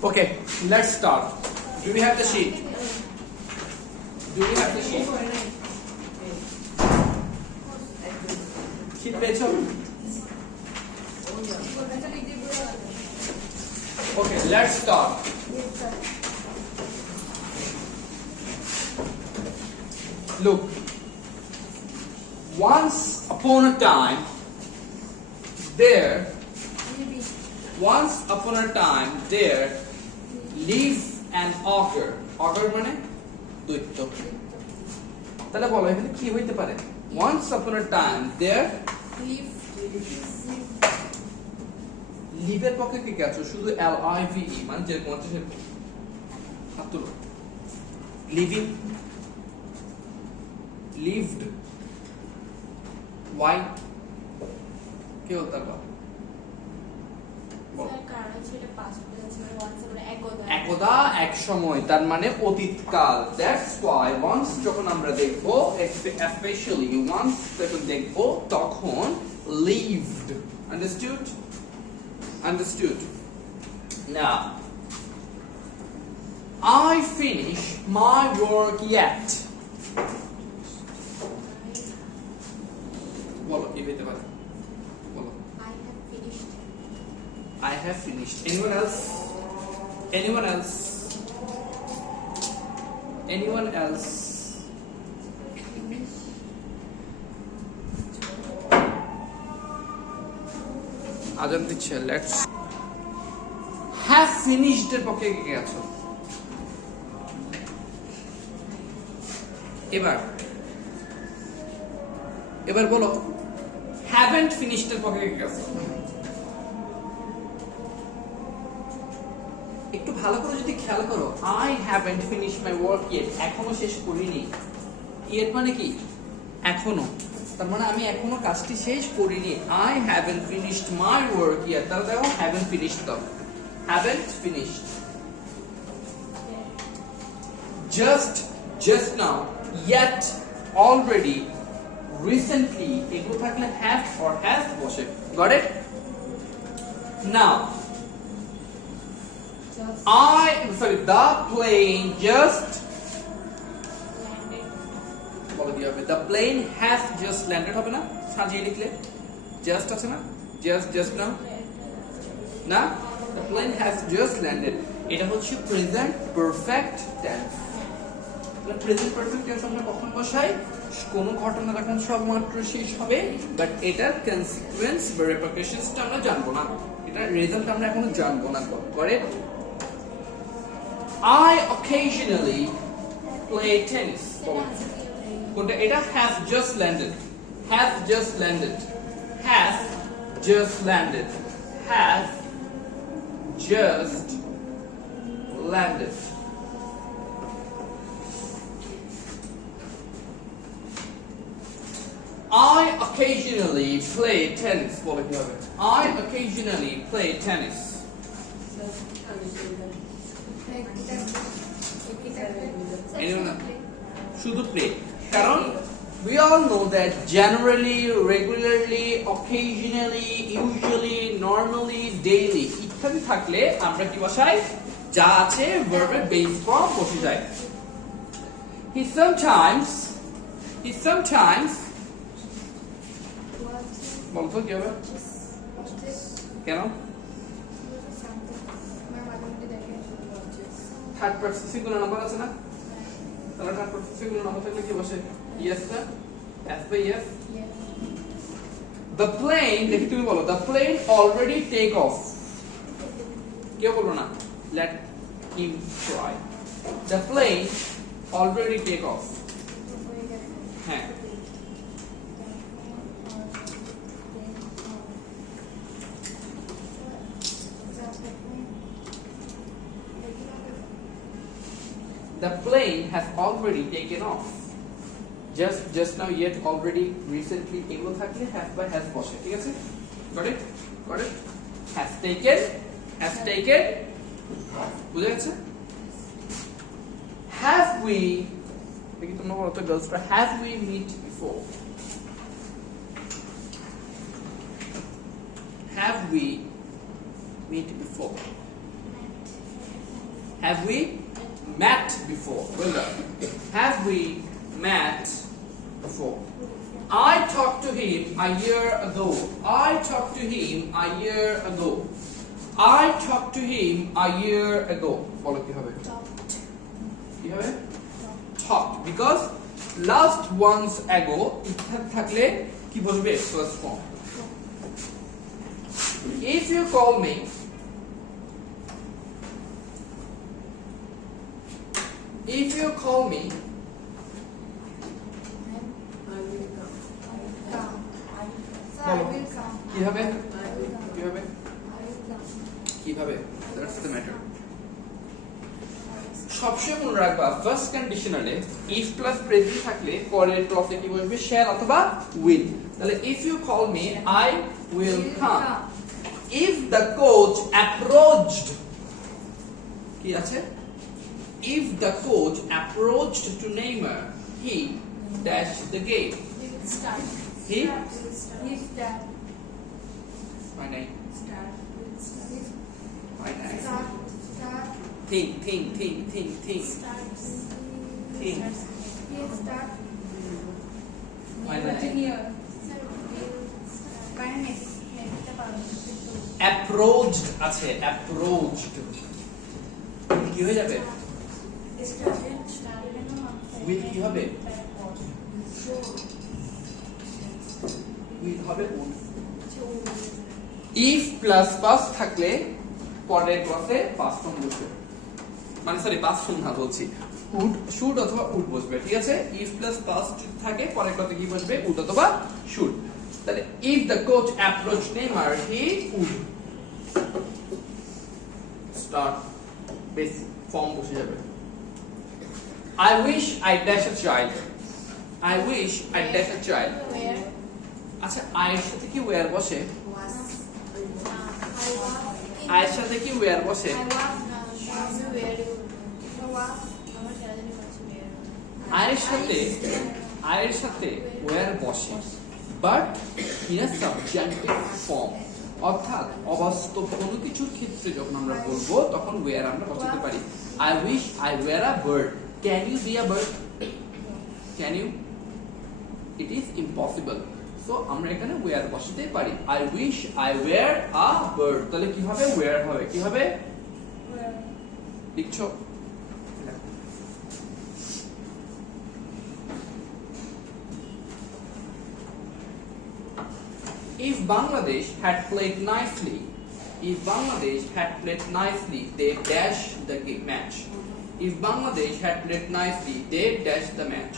Okay, let's start. Do we have the sheet? Do we have the sheet? Sheet পেয়েছো? Okay, let's start. Look, once upon a time, there lived an ogre. Ogre মানে দৈত্য। তাহলে বলো এখানে কি হইতে পারে? Once upon a time there live এর পক্ষে কি আছে? শুধু live মানে যে কোন আছে সেরকম। হাত তুলো। Living, lived, why? কি বলতে পারবা? একদা এক সময়, তার মানে অতীতকাল। That's why once যখন আমরা দেখবো, especially once যখন দেখবো, তখন lived. Understood? Now, I finish my work yet. বলো কি পেতে পারে? বলো। I have finished. Anyone else? আজান দিচ্ছে। Let's have finished এর পক্ষে কি আছে? এবার বলো haven't finished এর পক্ষে কি আছে? একটু ভালো করে যদি খেয়াল করো, I haven't finished my work yet, এখনো শেষ করিনি। yet মানে কি? এখনো। তার মানে আমি এখনো কাজটি শেষ করিনি। I haven't finished my work yet, তাহলে দেখো haven't finished দাও। haven't finished, just now, yet, already, recently, এগুলো থাকলে have or has বসে। Got it? Now, the plane just বলো কি হবে? The plane has just landed হবে না? সাজিয়ে লিখলে just আছে না? just now না? The plane has just landed. এটা হচ্ছে present perfect tense. Present perfect tense আমরা কখন বসাই? কোন ঘটনা যখন সবেমাত্র শেষ হবে, বাট এটার কনসিকুয়েন্স বা রেপারকাশনসটা আমরা জানবো না, এটা রেজাল্ট আমরা এখনো জানবো না। Correct? I occasionally play tennis. কোনটা? এটা has just landed. Has just landed. Has just landed. Has just landed. I occasionally play tennis. বলো কি হবে? I occasionally play tennis. শুধু play, কারণ we all know that generally, regularly, occasionally, usually, normally, daily ইত্যাদি থাকলে আমরা কি বসাই? যা আছে ভার্বের বেস ফর্ম বসে যায়। He sometimes বলতো কি হবে? কেন? থার্ড পারসন সিঙ্গুলার নাম্বার আছে না? তাহলে থার্ড পারসন সিঙ্গুলার নাম্বার থাকলে কি বসে? yes না? as by yes. The plane, দেখি তুমি বলো, the plane already take off. কেউ বলবো না? let him try. The plane already take off. হ্যাঁ, the plane has already taken off. Just now, yet, already, recently, এগুলো থাকলে have by has বসে। ঠিক আছে? Got it? Has taken বুঝা গেছে? Have we, দেখি তোমরা বলো তো গার্লসরা, have we met before? Have we met before? Have we met before? Well done. Have we met before? I talked to him a year ago. I talked to him a year ago. I talked to him a year ago. বলো কি হবে? কি হবে? Talked. Because last once ago থাকলে কি বসবে? First form. If you call me, if you call me, কিভাবে কিভাবে কিভাবে দ্যাটস দ্য ম্যাটার সবসময় মনে রাখবা ফার্স্ট কন্ডিশনালে ইফ প্লাস প্রেজেন্ট থাকলে পরের ক্লজে কি বসবে শ্যাল অথবা উইল তাহলে if you call me I will come if the coach approached কি আছে if the coach approached to Neymar he dash the game He my name my name think my name approached আছে approached কি হয়ে যাবে will কি হবে will হবে if plus past থাকলে পরের ক্লজে past form বসবে মানে সরি past form না বলছি would should অথবা would বসবে ঠিক আছে if plus past থাকে পরের ক্লজে কি বসবে would অথবা should তাহলে if the coach approached Neymar he would start basic form বসে যাবে I wish I dash a child I wish I dash a child আচ্ছা আয়ের সাথে কি ওয়্যার বসে আয়ের সাথে কি ওয়্যার বসে আয়ের সাথে ওয়্যার বসে but in a subjective form অর্থাৎ অবাস্তব কোনো কিছুর ক্ষেত্রে যখন আমরা বলবো তখন ওয়্যার আমরা বসাতে পারি I wish I were a bird can you be a bird can you it is impossible so আমরা এখানে ওয়্যার বসাতে পারি I wish I were a bird তাহলে কি হবে ওয়্যার হবে কি হবে লিখছো If Bangladesh had played nicely they dash the match if Bangladesh had played nicely they dash the match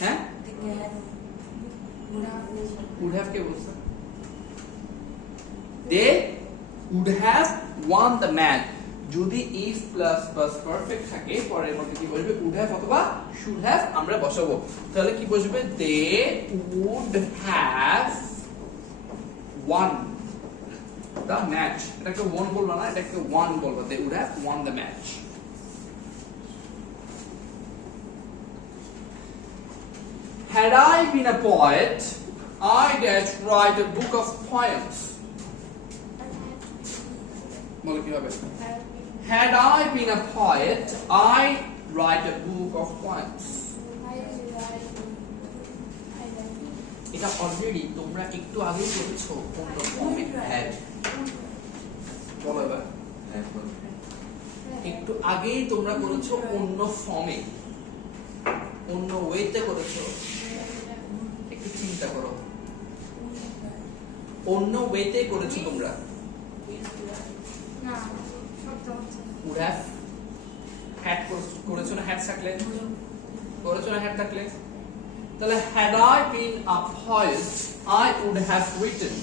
হ্যাঁ would have কে বলছে they would have won the match যদি if plus past perfect থাকে পরের মধ্যে কি বসবে would have অথবা should have আমরা বসাবো তাহলে কি বসবে they would have won the match এটাকে won বলবো না এটাকে won বলবো they would have won the match Had I been a poet, I'd write a book of poems. বলো কি হবে Had I been a poet, I'd write a book of poems. এটা অলরেডি তোমরা একটু আগে করেছো কোন ফর্মে had বলো এবার একটু আগেই তোমরা করেছো অন্য ফর্মে অন্য ওয়েতে করেছো একটু চিন্তা করো অন্য ওয়েতে করেছো তোমরা না would have had করেছো না had থাকলে করেছো না had থাকলে তাহলে had I been a poet I would have written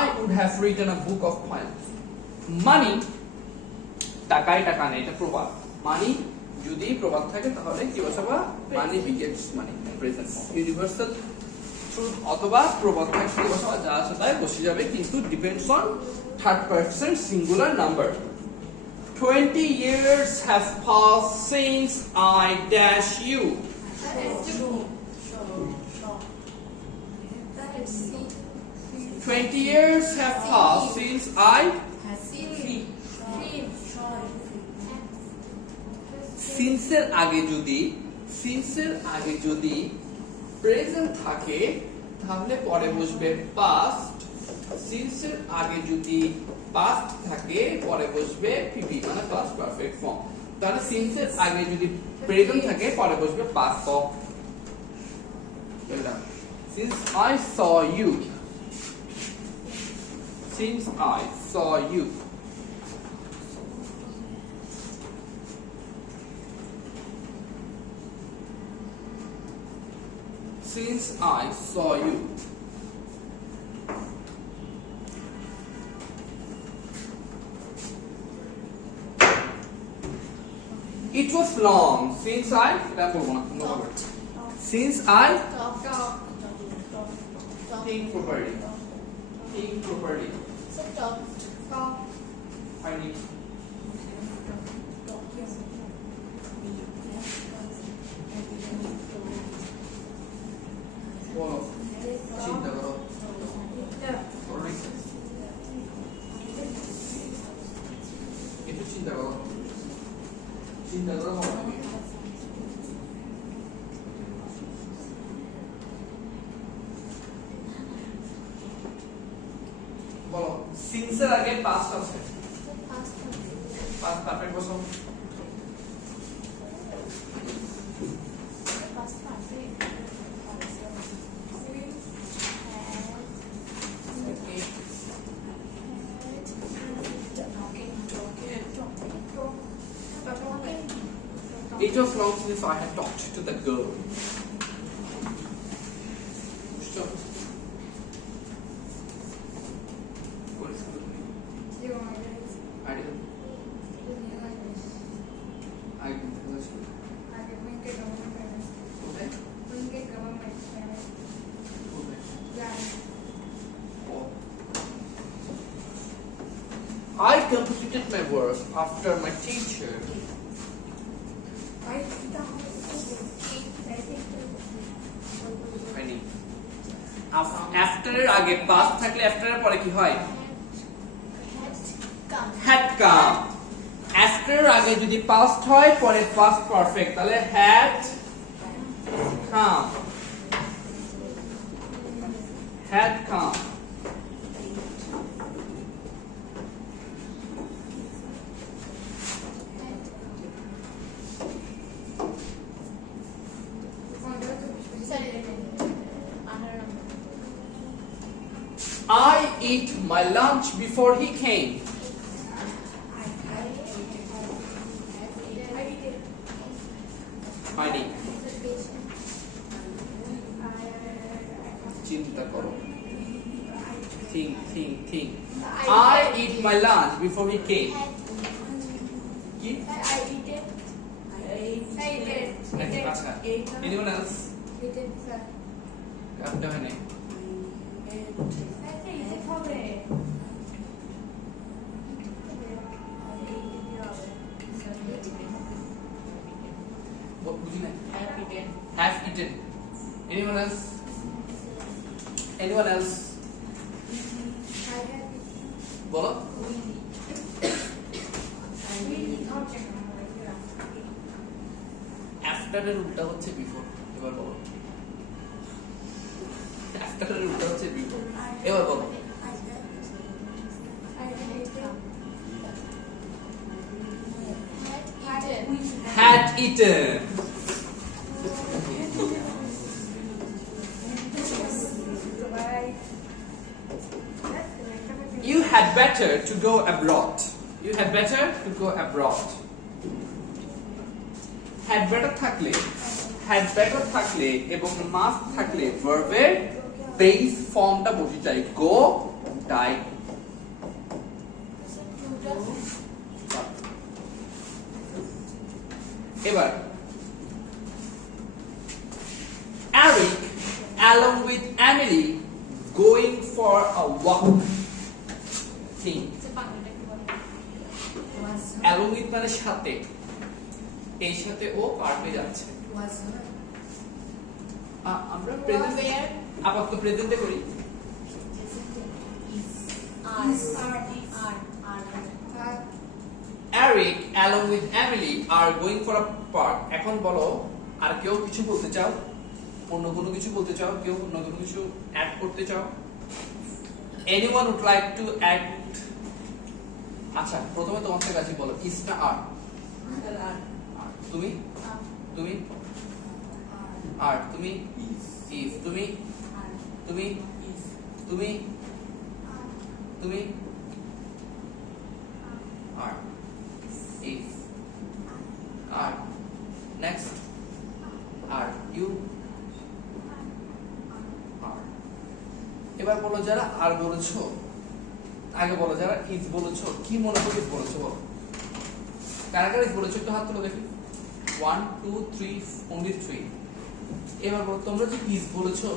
I would have written a book of poems money টাকায় টাকা নেই এটা প্রবাদ মানি যদি প্রবাদ থাকে তাহলে কি বসাবা মানি begets money present universal truth অথবা প্রবাদ থাকে কি বসাবা যা আছে তাই বসে যাবে কিন্তু depends on third person singular number 20 years have passed since I dash you 20 years have passed since I since এর আগে যদি প্রেজেন্ট থাকে তাহলে পরে বসবে পাস্ট since এর আগে যদি পাস্ট থাকে পরে বসবে পিপি মানে পাস্ট পারফেক্ট ফর্ম তাহলে since এর আগে যদি প্রেজেন্ট থাকে পরে বসবে past form since I saw you since I saw you since I saw you it was long since I since I think properly finding বলো চিন্তা করো একটু চিন্তা করো বলো সিন্স এর আগে পাস্ট আছে পাস্ট পারফেক্ট বসো It was long since I had talked to the girl. Stop. What is it? I didn't. I didn't. Okay. I completed my work after my teacher. After এর আগে past থাকলে after এর পরে কি হয় had come after এর আগে যদি past হয় পরে past perfect তাহলে had come I ate my lunch before he came. I did. Chinta karo. Think. I ate my lunch before he came. Anyone else? Have eaten. Anyone else? বলো after এর উল্টা হচ্ছে before এবার বলো after এর উল্টা হচ্ছে before এবার বলো had eaten You had better to go abroad. Had better থাকলে এবং must থাকলে verb-এর base ফর্মটা বসে যায় go die এবার Eric along with Emily going for a walk along with মানে সাথে এই সাথে ও পার্কে যাচ্ছে আমরা প্রেজেন্ট আপাতত প্রেজেন্টে করি Eric along with Emily are going for a park. এখন বলো আর কেউ কিছু বলতে চাও, অন্য কোনো কিছু বলতে চাও, কেউ অন্য কোনো কিছু অ্যাড করতে চাও? Anyone would like to add? আচ্ছা প্রথমে তোমার থেকে কাছে বলো is না are? তুমি তুমি are তুমি is তুমি তুমি তুমি তুমি are is are next are you are এবার বলো যারা আর বলেছো আগে বলো যারা is বলেছো কি মনে করে is বলেছো বলো কারা কারা is বলেছো একটু হাত তুলো দেখি 1 2 3 only 3 এবার বলো তোমরা যে is বলেছো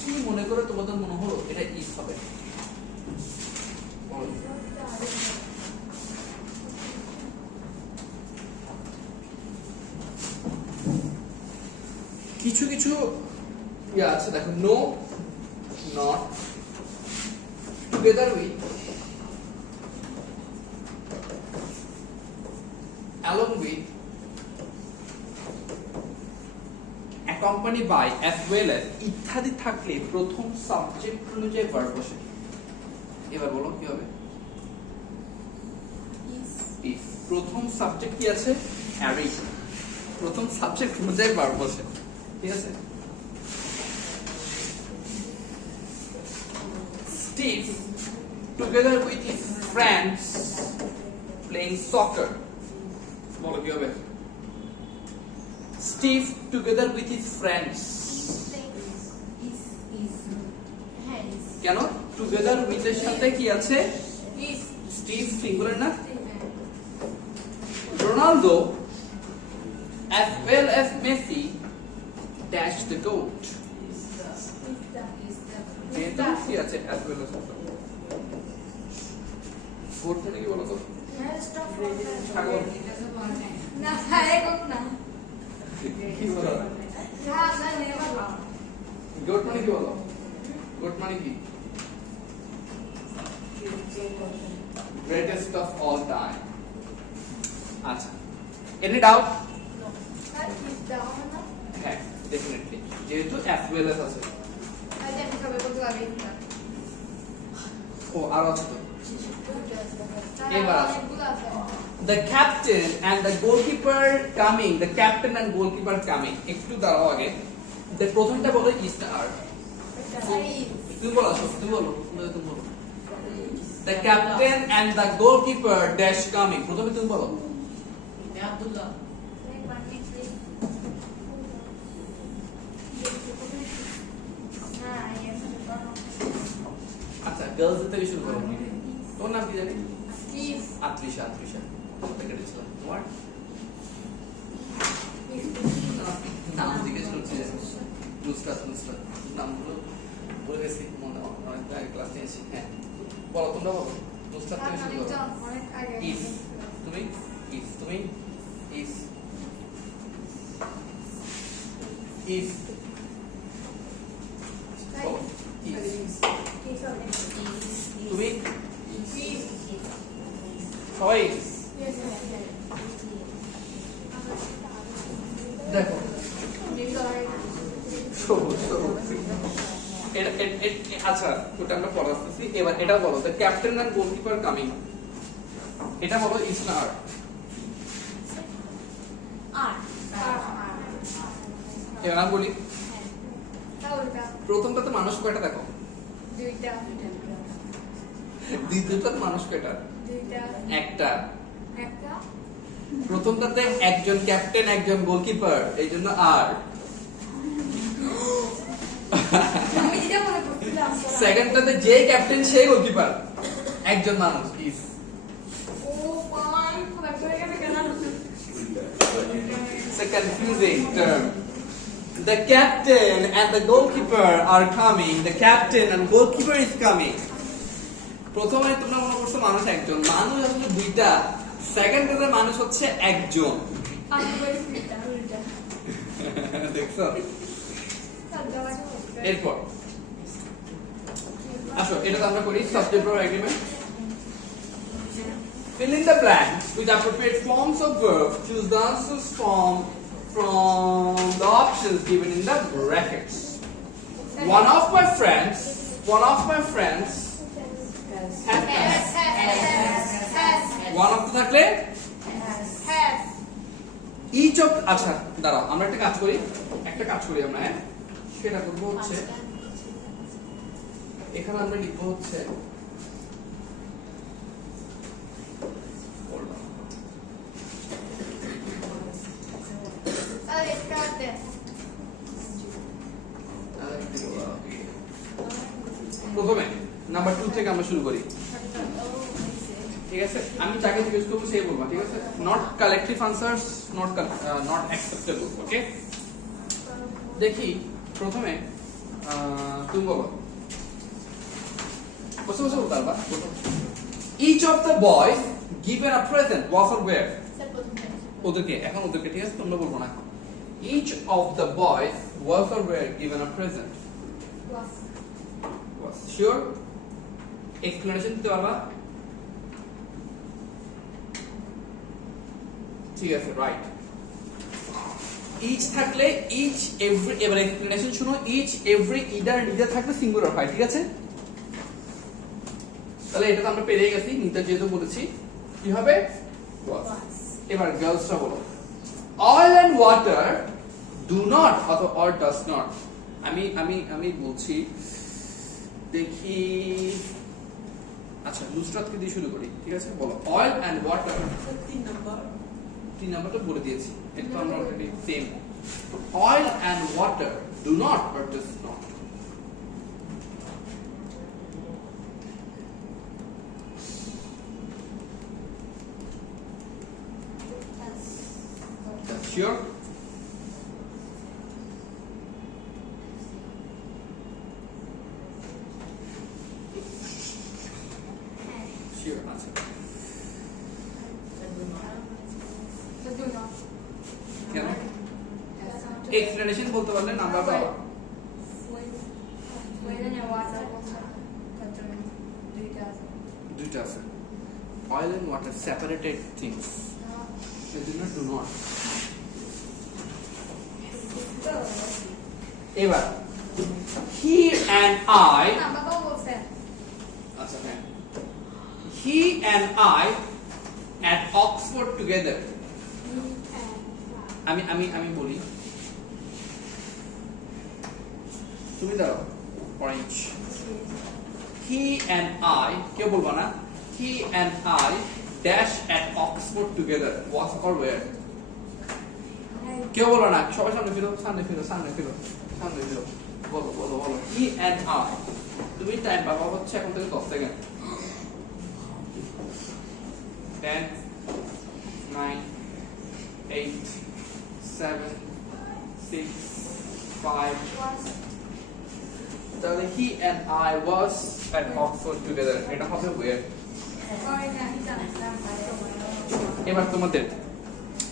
কি মনে করে তোমাদের মনে হলো এটা is হবে বলো কিছু কিছু ইয়া আছে দেখো no not together with along with accompanied by as well as ইত্যাদি থাকলে প্রথম সাবজেক্ট অনুযায়ী ভার্ব বসে এবার বলো কি হবে is প্রথম সাবজেক্ট কি আছে Eric প্রথম সাবজেক্ট অনুযায়ী ভার্ব বসে ঠিক আছে Steve together with his friends playing soccer বলো কি হবে Steve together with his friends কেন together with এর সাথে কি আছে Steve সিঙ্গুলার না Ronaldo as well as Messi dash the goat যেহেতু কি আছে as well as গোট মানে কি বলো তো ছাগল না খায় গোট না কি বলো না না নেবা গোট মানে কি বলো গোট মানে কি greatest of all time আচ্ছা any doubt আর কি দাও না হ্যাঁ definitely যেহেতু as well as আছে আজ আমি খাবে কত লাগে ও আর আছে তো এবার the captain and the goalkeeper coming the captain and goalkeeper coming একটু দাঁড়াও আগে the প্রথমটা বলো is না আর তুমি বলো তুমি বলো তুমি বলো the captain and the goalkeeper dash coming প্রথমে তুমি বলো আব্দুল্লাহ আচ্ছা গার্লস থেকে শুরু করো তোমার নাম কি জানি আত্রিশা থেকে দিছিলাম তোমার নাম জিজ্ঞেস করছি নুসরাত নামগুলো বলে গেছি মনে অনেক আগে ক্লাস নিয়েছি হ্যাঁ বলো তোমরা বলো নুসরাত থেকে শুরু করো ইস তুমি ইস তুমি সবাই দেখো আচ্ছা ওটা আমরা পড়াচ্ছি এবার এটা বলো the captain and goalkeeper coming এটা বলো ইজ না আর এবার আমি বলি প্রথমটাতে মানুষ কয়টা দেখো দ্বিতীয়টাতে মানুষ কয়টা একটা প্রথমটাতে একজন ক্যাপ্টেন একজন গোলকিপার এই জন্য আর সেকেন্ডটাতে যে ক্যাপ্টেন সেই গোলকিপার একজন মানুষ is It's a confusing term. The captain and the goalkeeper are coming. The captain and goalkeeper is coming. প্রথমে তোমরা মনে করছো মানুষ একজন, মানুষ আসলে দুইটা, সেকেন্ডে মানুষ হচ্ছে একজন। দেখছো এরপর আসো এটা তো আমরা করি subject verb agreement. Fill in the blanks with appropriate forms of verb. Choose the answers from the options given in the brackets. One of my friends has one of the থাকলে each of আচ্ছা দাঁড়াও আমরা একটা কাজ করি আমরা হ্যাঁ সেটা করব হচ্ছে এখানে আমরা লিখব হচ্ছে প্রথমে নাম্বার 2 থেকে আমরা শুরু করি ঠিক আছে আমি যাকে জিজ্ঞেস করব সেই বলবা ঠিক আছে not collective answers not acceptable ওকে দেখি প্রথমে তুমি বলো বসে বলতে পারবা each of the boys given a present was or where ওদেরকে ঠিক আছে তোমরা বলবো না each of the boys was or were given a present was sure explanation দিতে পারবা ঠিক আছে রাইট each থাকলে each every এবার এক্সপ্লেনেশন শুনো each every either নিদার থাকলে সিঙ্গুলার হয় ঠিক আছে তাহলে এটা তো আমরা পেরে গেছি নিদার যেহেতু বলেছি কি হবে এবার গার্লসরা বলো oil and water do not অথবা or does not আমি বলছি দেখি আচ্ছা নুসরাতকে দিয়ে শুরু করি ঠিক আছে বলো oil and water 3 নাম্বারটা বলে দিয়েছি এটা তো আমরা already same oil and water do not or does not sure sure আচ্ছা কেন এক্সপ্লেনেশন বলতে পারলে নাম্বার পাওয়া দুইটা আছে oil and water separated things they do not এবার he and I আচ্ছা হ্যাঁ he and I at Oxford together আমি বলি তুমি দাও অরেঞ্জ he and I কেউ বলবো না he and I dash at Oxford together was or where কেউ বলো না সবাই সামনে ফিরো বলো he and I তুমি টাইম পাবা হচ্ছে এখন থেকে 10 সেকেন্ড 10 9 8 7 6 5 তাহলে he and I was at Oxford together এটা হবে where এবার তোমাদের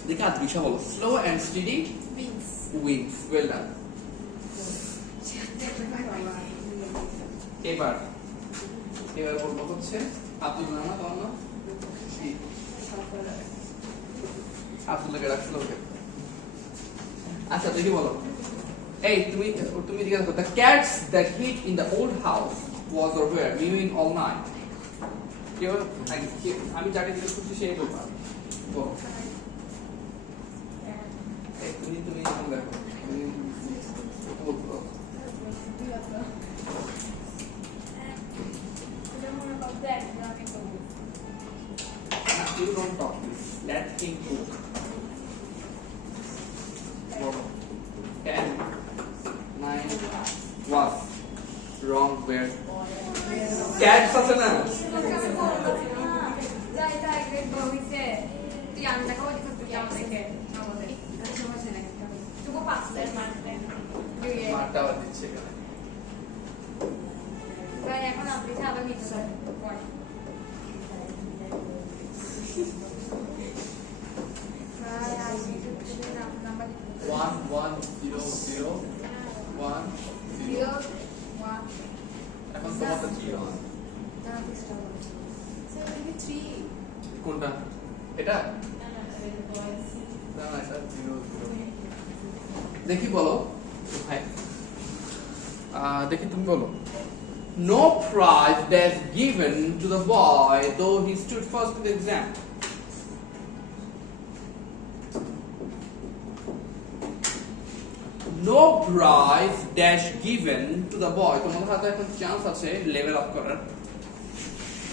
দেখে আদ্রিশা বলো slow and steady wins well done এবার বলবো হচ্ছে আব্দুল নানা তোমার নাম আব্দুল্লাহকে রাখছিল ওকে আচ্ছা দেখি বলো এই তুমি জিজ্ঞাসা করো the cats that hid in the old house was or were mewing all night কেউ আমি যাকে জিজ্ঞেস করছি সেই বলবা বলো তুমি দেখো You don't talk, please. Let him cook. 10, 9, was wrong where? Cats আছে না? মারটা আবার দিচ্ছে কেন? এখন আপনি আবার নিতে পারেন 1 1 0 0 1 তোমারটা কি না ফিক্সড হবে স্যার এটা 3 কোনটা এটা না না এটা 0 দেখি বলো ভাই দেখি তুমি বলো no prize that's given to the boy though he stood first in the exam no prize dash given to the boy তোমাদের হাতে এখন চান্স আছে লেভেল আপ করার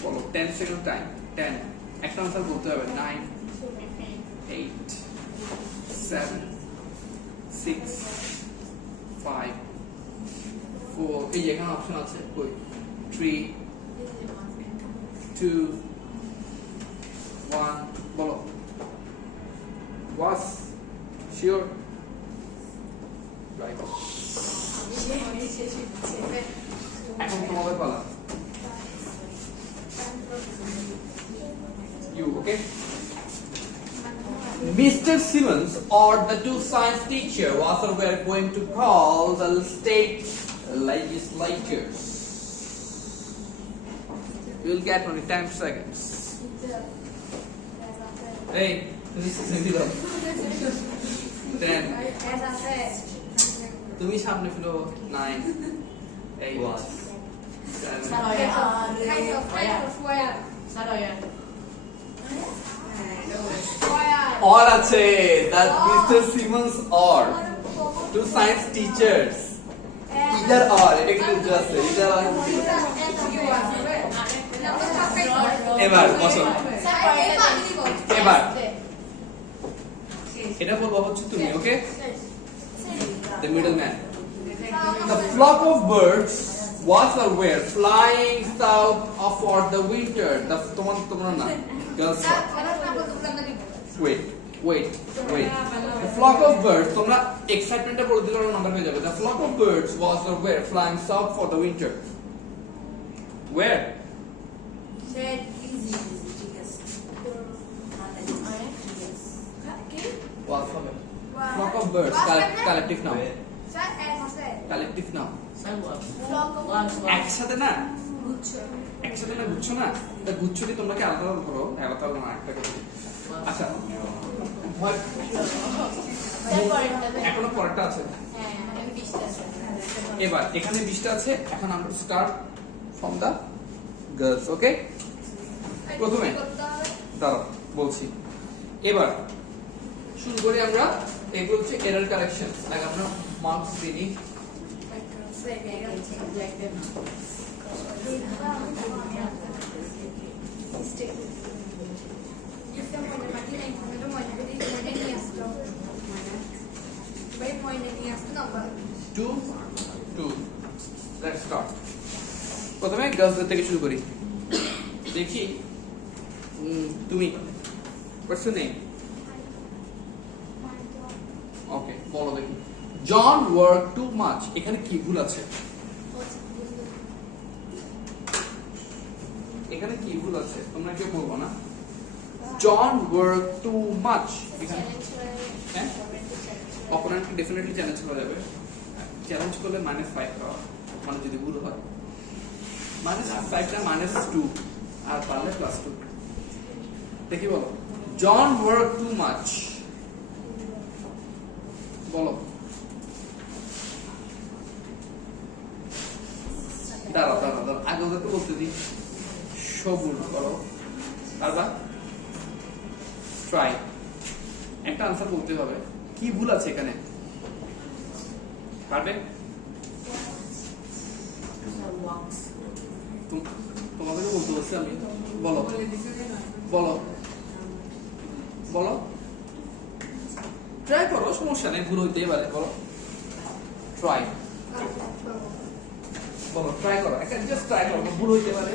বলো 10 সেকেন্ড টাইম 10 একটা আনসার বলতে হবে 9 8 7 6 5 4 এই এখানে অপশন আছে কই 3 2 1 বলো was sure right এখন তোমাদের পালা you okay Mr. Simmons or the two science teacher was were going to call the state legislatures. You will get only 10 seconds. Hey, this is the 10. তুমি সামনে ফিরো 9 8 Was. 7 or আছে that Mr. Simmons or two science teachers either or এটা কিন্তু just either or এবার বসো এবার এটা বলবো হচ্ছে তুমি ওকে the middleman the flock of birds was aware flying south for the winter the তোমার না girls wait the flock of birds তোমরা এক্সাইটমেন্টটা বলে দিলে নাম্বার হয়ে যাবে the flock of birds was aware flying south for the winter where was হবে flock of birds collective noun collective noun একসাথে না একসাথে না গুচ্ছ না তা গুচ্ছ কি তোমরা কি আলাদা আলাদা ধরো আলাদা আলাদা না একটা করে আচ্ছা এখনো পরেরটা আছে এবার এখানে 20টা আছে এখন আমরা স্টার্ট ফ্রম দা গার্লস ওকে প্রথমে দাঁড়াও বলছি এবার শুরু করি আমরা এগুলো হচ্ছে এরর কারেকশন আগে আমরা মার্কস দিই টু লেটস স্টার্ট প্রথমে গার্লসদের থেকে শুরু করি দেখি তুমি হোয়াটস ইওর নেম ওকে বলো দেখি জন ওয়ার্ক টু মাচ এখানে কি ভুল আছে এখানে কি ভুল আছে তোমরা কেউ বলবো না জন ওয়ার্ক টু মাচ এখানে হ্যাঁ অপোনেন্ট ডেফিনেটলি চ্যালেঞ্জ করা যাবে চ্যালেঞ্জ করলে -5 পাওয়া মানে যদি ভুল হয় -5টা -2 আর পারলে +2 দেখি বলো জন ওয়ার্ক টু মাচ বলো দাঁড়াও আগে ওদেরকে বলতে দিই সবুজ বলো পারবা ট্রাই একটা আনসার বলতে হবে কি ভুল আছে এখানে পারবে তোমাকে বলতে হচ্ছে আমি বলো বলো বলো ট্রাই করো সমস্যা নেই ভুল হইতেই পারে বলো ট্রাই বলো ট্রাই করো একটা জাস্ট ট্রাই করো ভুল হইতে পারে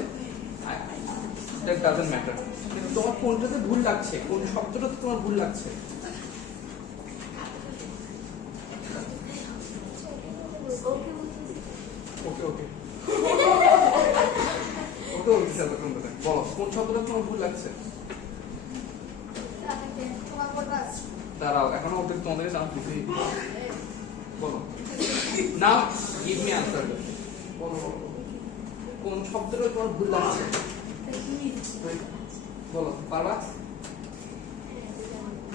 দ্যাট ডাজন্ট ম্যাটার কিন্তু তোমার কোনটাতে ভুল লাগছে কোন শব্দটাতে তোমার ভুল লাগছে ওকে ওকে ওকে বলছি বলো কোন শব্দটা তোমার ভুল লাগছে দাঁড়াও এখনো ওদের তোমাদের চান্স দিতে বলো নাও গিভ মি আনসার বলো কোন শব্দটা তোমার ভুল লাগছে বলো পারবা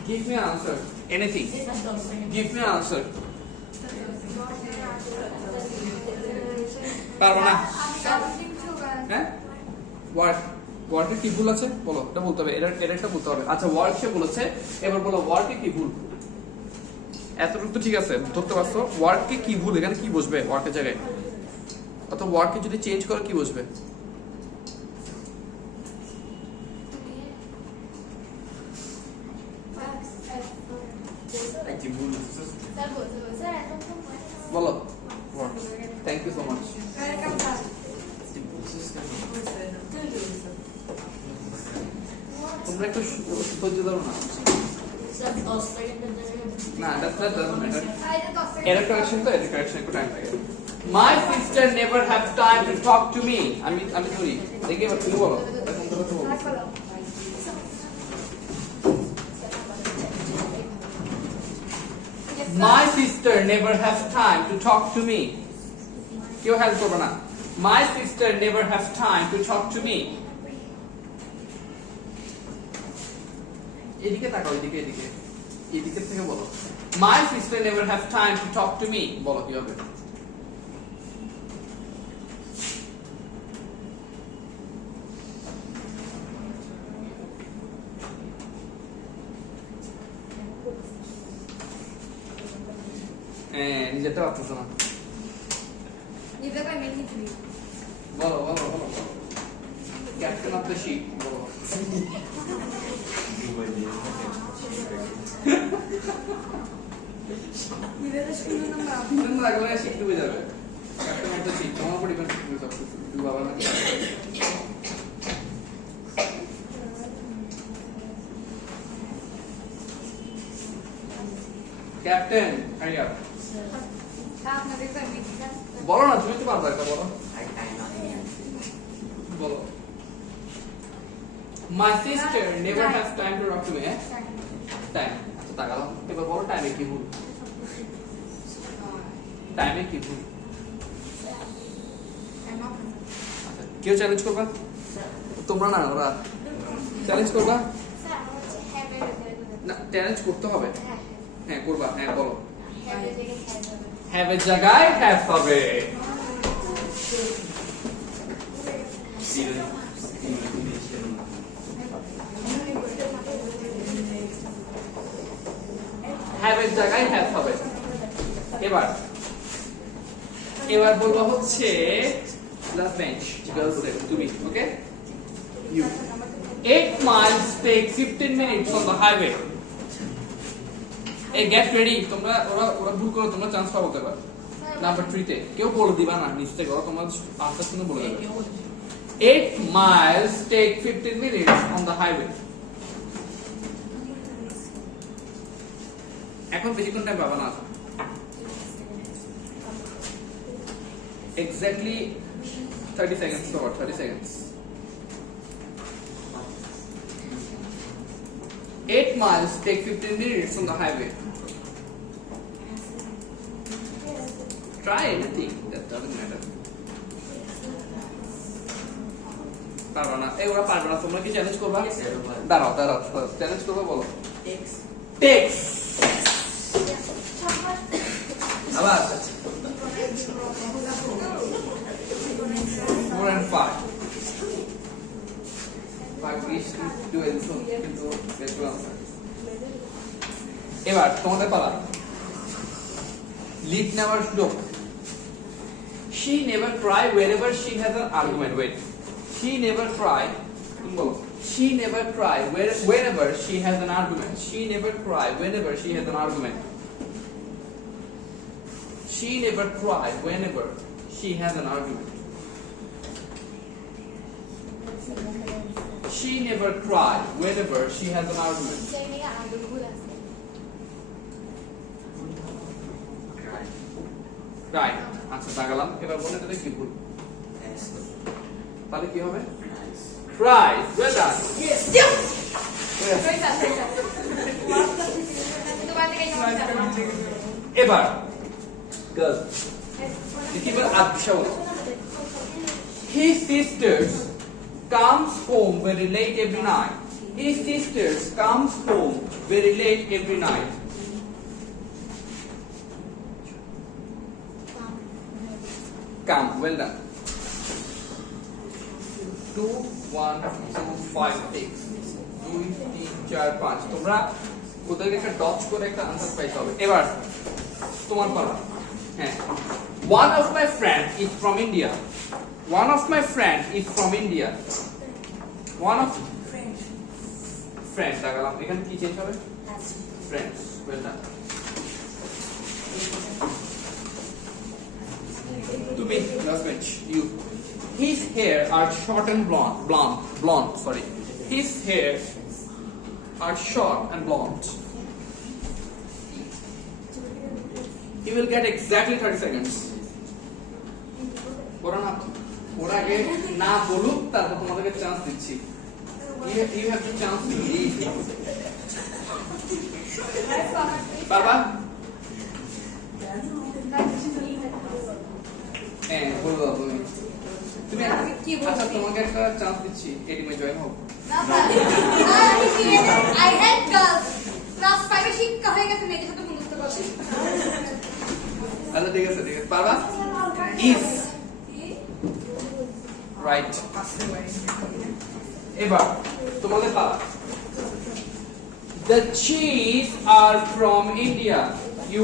give me an answer anything give me an answer পারবা না হ্যাঁ ওয়ার্ড ওয়ার্ডে কি ভুল আছে বলো এটা বলতে হবে এটা একটা বলতে হবে আচ্ছা ওয়ার্ড সে বলেছে এবার বলো ওয়ার্ডে কি ভুল এতটুকু তো ঠিক আছে ধরতে পারছো ওয়ার্ডকে কি ভুল এখানে কি বসবে ওয়ার্ডের জায়গায় অথবা ওয়ার্ডকে যদি চেঞ্জ করো কি বসবে কি ভুল বলো থ্যাংক ইউ সো মাচ তোমরা একটু ধৈর্য ধরো না না that doesn't matter error correction তো error correction একটু টাইম লাগে my sister never have time to talk to me আমি ধরি দেখে এবার তুমি বলো এখন তো বলো my sister never have time to talk to me কেউ হেল্প করবে না my sister never have time to talk to me এদিকে তাকাও এদিকে এদিকে এদিকে থেকে বলো my sister never have time to talk to me বলো কি হবে নিজেরটা পারতেছো না বলো বলো বলো ক্যাপ্টেন অফ দ্য শিপ বলো লাগলে শিপ ডুবে যাবে ক্যাপ্টেন অফ দ্য শিপ তোমার উপর ডিপেন্ড করবে সব কিছু বাবা না ক্যাপ্টেন হারি আপ বলো না তুমি তো পারবে একটা বলো বলো my sister never has time to talk to me time আচ্ছা তাকালাম এবার বলো টাইমে কি ভুল টাইমে কি ভুল আচ্ছা কেউ চ্যালেঞ্জ করবা তোমরা না ওরা চ্যালেঞ্জ করবা না চ্যালেঞ্জ করতে হবে হ্যাঁ করবা হ্যাঁ বলো have এর জায়গায় have হবে have এর জায়গায় have হবে এবার বলবো হচ্ছে last bench girls তুমি ওকে you 8 miles take 15 minutes on the highway এই গেট রেডি তোমরা ওরা ভুল করো তোমরা চান্স পাবো এবার নাম্বার 3 তে কেউ বলে দিবা না নিচে করো তোমরা আনসার শুনে বলে দেবে 8 miles take 15 minutes on the highway এখন বেশিক্ষণ টাইম পাবা না exactly 30 seconds to 30 seconds 8 miles take 15 minutes on the highway try anything that doesn't matter পারবা না এই ওরা পারবে না তোমরা কি চ্যালেঞ্জ করবা দাঁড়াও চ্যালেঞ্জ করবা বলো টেক্স আবার 4 and 5 কিন্তু এবার তোমাদের পালা lead never stop she never cry whenever she has an argument wait she never cry বলো she never cry whenever she has an argument she never cry whenever she has an argument she never cry whenever she has an argument she never cry whenever she has an argument right আচ্ছা তাকালাম এবার বলে দিলে কি ভুল তাহলে কি হবে cries well done yes এবার girl দেখি এবার আচ্ছা His sisters comes home very late every night. His sisters comes home very late every night. Come, well done. 2 1 2 5 6 2 3 4 5 তোমরা কোথায় একটা ডট করে একটা आंसर পাইতে হবে এবার তোমার পালা হ্যাঁ one of my friend is from India one of my friend is from India one of friend লাগালাম এখানে কি চেঞ্জ হবে friends well done to me last bench you his hair are short and blonde sorry his hair are short and blonde he will get exactly 30 seconds ওরা আগে না বলুক তারপর তোমাদেরকে চান্স দিচ্ছি you have the chance to leave বাবা হ্যাঁ বলো তুমি তুমি আচ্ছা তোমাকে একটা চান্স দিচ্ছি এই টিমে জয়েন হও I had girls. Class 5 এ শিক্ষা হয়ে গেছে মেয়েদের সাথে বন্ধুত্ব করছি। আচ্ছা ঠিক আছে পারবা is right এবার তোমাদের পালা the cheese are from India you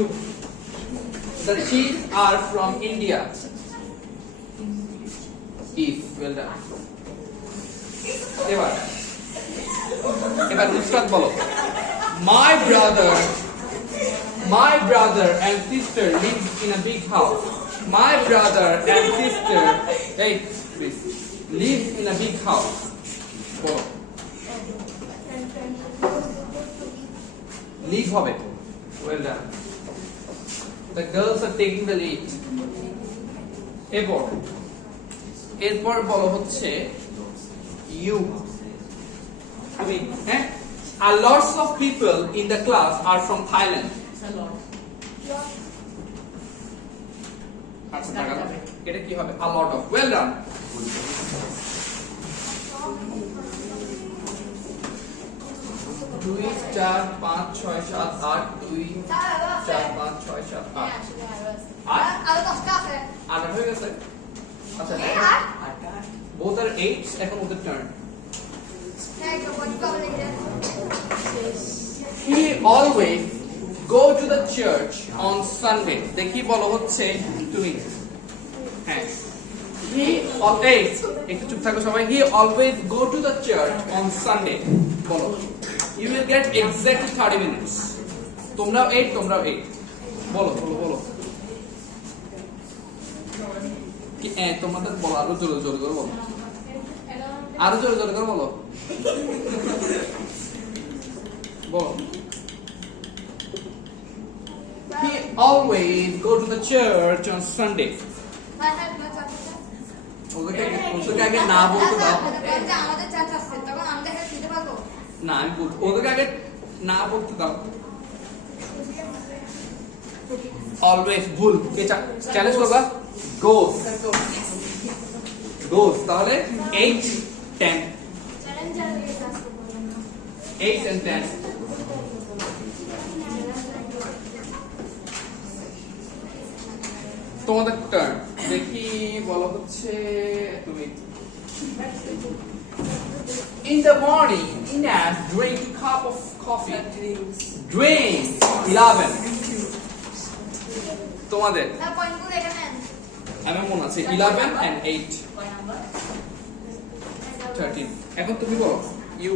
the cheese are from India is well done এবার নুসরাত বলো my brother and sister live in a big house my brother and sister hey please live in a big house বলো live হবে well done the girls are taking the lead এরপর বলো হচ্ছে you আমি হ্যাঁ a lots of people in the class are from Thailand আচ্ছা টাকা এটা কি হবে a lot of well done 2 4 5 6 7 8 2 4 5 6 7 8 আরো 10টা আছে। 8 হয়ে গেছে আচ্ছা আর both are 8 এখন ওদের টার্ন একটা বড় প্রবলেম আছে। he always go to the church on Sunday দেখি বলো হচ্ছে তুমি হ্যাঁ he always একটু চুপ থাকো সবাই he always go to the church on Sunday বলো you will get exactly 30 minutes তোমরাও 8 বলো কি তোমাদের বলো আরো জোরে জোরে করে বলো আরো জোরে জোরে করে বলো বলো he always go to the church on Sunday ওদেরকে আগে না বলতে দাও আমাদের চান্স আছে তখন আমরা এটা দিতে পারবো না আমি বলবো ওদেরকে আগে না বলতে দাও অলওয়েজ ভুল কে চ্যালেঞ্জ করবা গোস তাহলে 8 10 চ্যালেঞ্জার হয়ে ক্লাস করব 8 and 10 তোমাদের টার্ন দেখি বলা হচ্ছে তুমি in the morning Inas drink a cup of coffee drink 11 তোমাদের না পয়েন্টগুলো এখানে আমার মনে আছে 11 and 8 কয় নাম্বার 13 এখন তুমি বলো you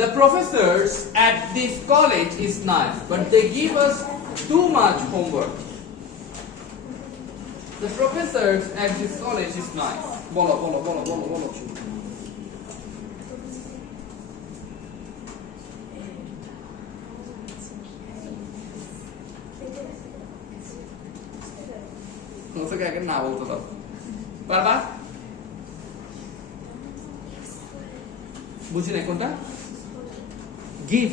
the professors at this college is nice but they give us too much homework the professors at this college is nice bolo no se aগে না বলতে দাও বারবার বুঝি না কোনটা গিভ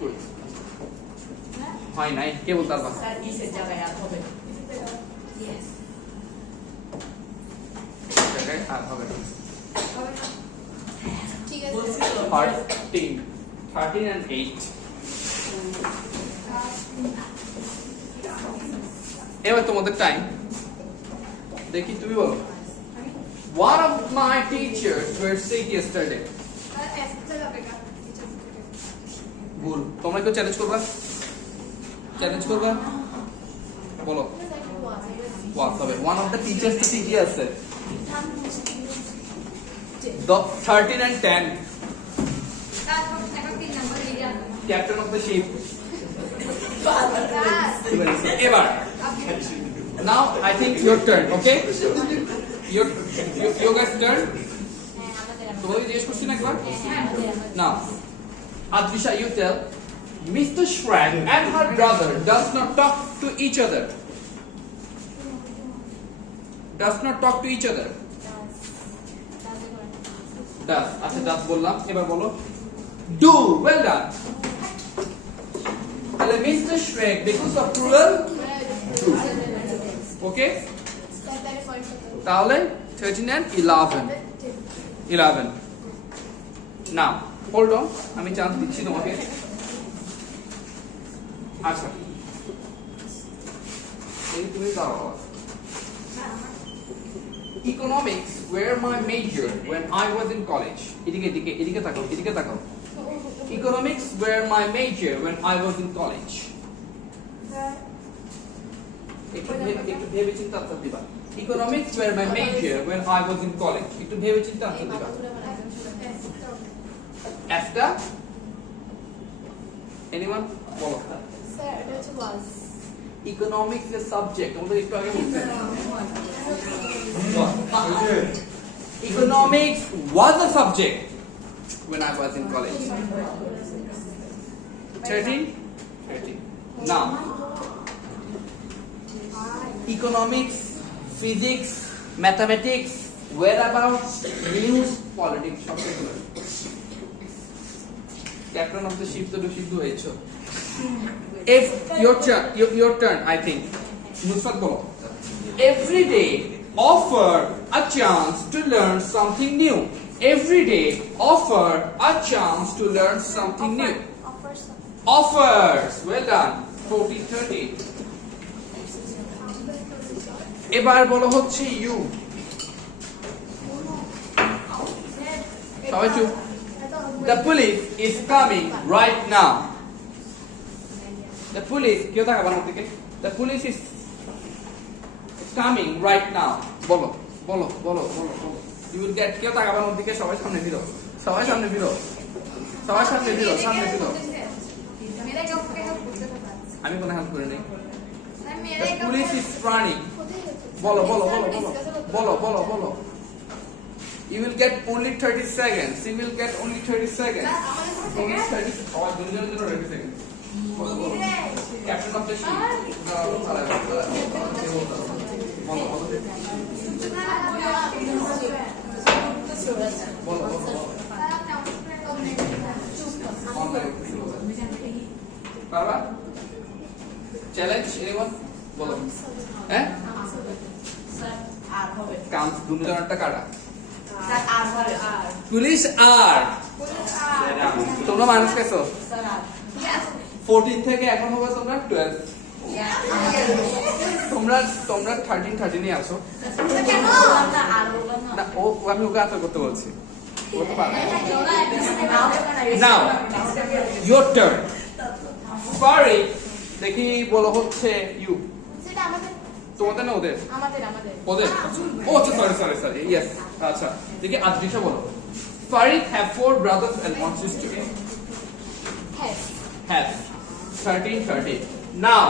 কই হয় নাই কে বলতে পারবা স্যার ইসের জায়গায় আর হবে Yes. জায়গায় আর হবে না। হবে না। ঠিক আছে 13 and 8 এবার তোমাদের টাইম দেখি তুমি বলো one of my teachers were sick yesterday আর এসে যাবে কা টিচার ভুল তোমরা কেউ চ্যালেঞ্জ করবা বলো what হবে one of the teachers তো ঠিকই আছে the 13 and 10 তারপর এখন 3 number area captain of the ship Yes. এবার now I think your turn okay your guys turn তোমাদের জিজ্ঞেস করছি না একবার now Adrisha you tell Mr. Shrek and her brother does not talk to each other does আচ্ছা does বললাম এবার বলো do well done তাহলে Mr. Shrek because of plural okay তাহলে 13 and 11 now hold on আমি চান্স দিচ্ছি তোমাকে আচ্ছা এই তুমি দাঁড়াও economics were my major when I was in college এদিকে তাকাও economics were my major when I was in college একটু ভেবে চিন্তা আনসার দিবা economics were my major when I was in college একটু ভেবে চিন্তা আনসার দিবা after anyone বলো স্যার এটা হচ্ছে was economics is subject আমাদের একটু আগে বলতে economics was a subject when I was in college 13 now economics physics mathematics whereabouts news politics সবগুলো captain of the ship তো সিদ্ধ হয়েছে if your turn I think Nusrat bolo every day offer a chance to learn something new every day offer a chance to learn something new offers well done 40 30 এবার বলো হচ্ছে you সবাই চুপ the police is coming right now the police কেউ তাকাবার না দিকে the police is coming right now বলো you will get কেউ তাকাবার না দিকে সবাই সামনে ফিরো সামনে ফিরো মেরে কাউকে হেল্প করতে পারবে আমি কোনো হেল্প করি নাই মেরে the police is running বলো you will get only 30 seconds only 30 और দুজন 30 seconds captain of the ship বলো পারবা চ্যালেঞ্জ anyone বলো হ্যাঁ স্যার আর হবে কাম দুজনটা কাটা স্যার আর হবে আর পুলিশ আর তোমরা মানুষ কেছো স্যার আর 14 থেকে এখন হবে তোমরা 12 তোমরা 13 এ আছো কেন না আর বললাম না না ও আমি ওকে আনসার করতে বলছি করতে পারবে নাও Now, your turn sorry দেখি বলো হচ্ছে ইউ সেটা আমাদের তোমাদের না ওদের আমাদের ওদের ও আচ্ছা সরি ইয়েস আচ্ছা দেখি আদ্রিশা বলো Farid have 4 brothers and 1 sister হ্যাঁ has 13 now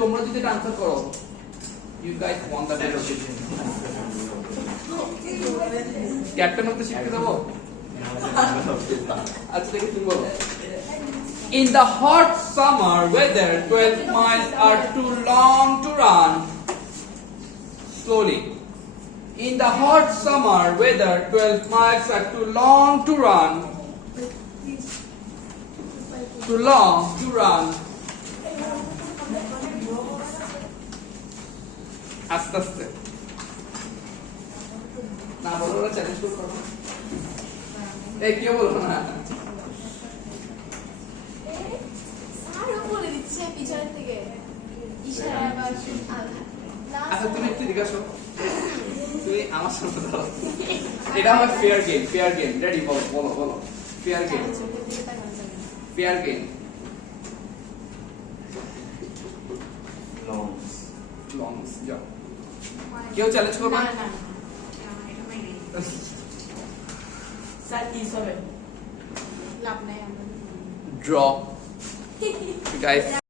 তোমরা যদি আনসার করো you guys won the match captain of the ship কে দেবো আচ্ছা দেখি তুমি বলো In the hot summer weather 12 miles are too long to run slowly In the hot summer weather 12 miles are too long to run আস্তে আস্তে না বলো ওরা চ্যালেঞ্জ করতে পারবো না। এই কেউ বলবো না আরো বলে দিচ্ছে পিছনের থেকে ইশারা বা আচ্ছা তুমি একটু জিজ্ঞাসা তুমি আমার সামনে দাঁড়াও এটা হবে ফেয়ার গেম রেডি বলো বলো বলো ফেয়ার গেম লংস যাও কেউ চ্যালেঞ্জ করবে না না না স্যার কি হবে লাভ নাই আমরা ড্র গাইস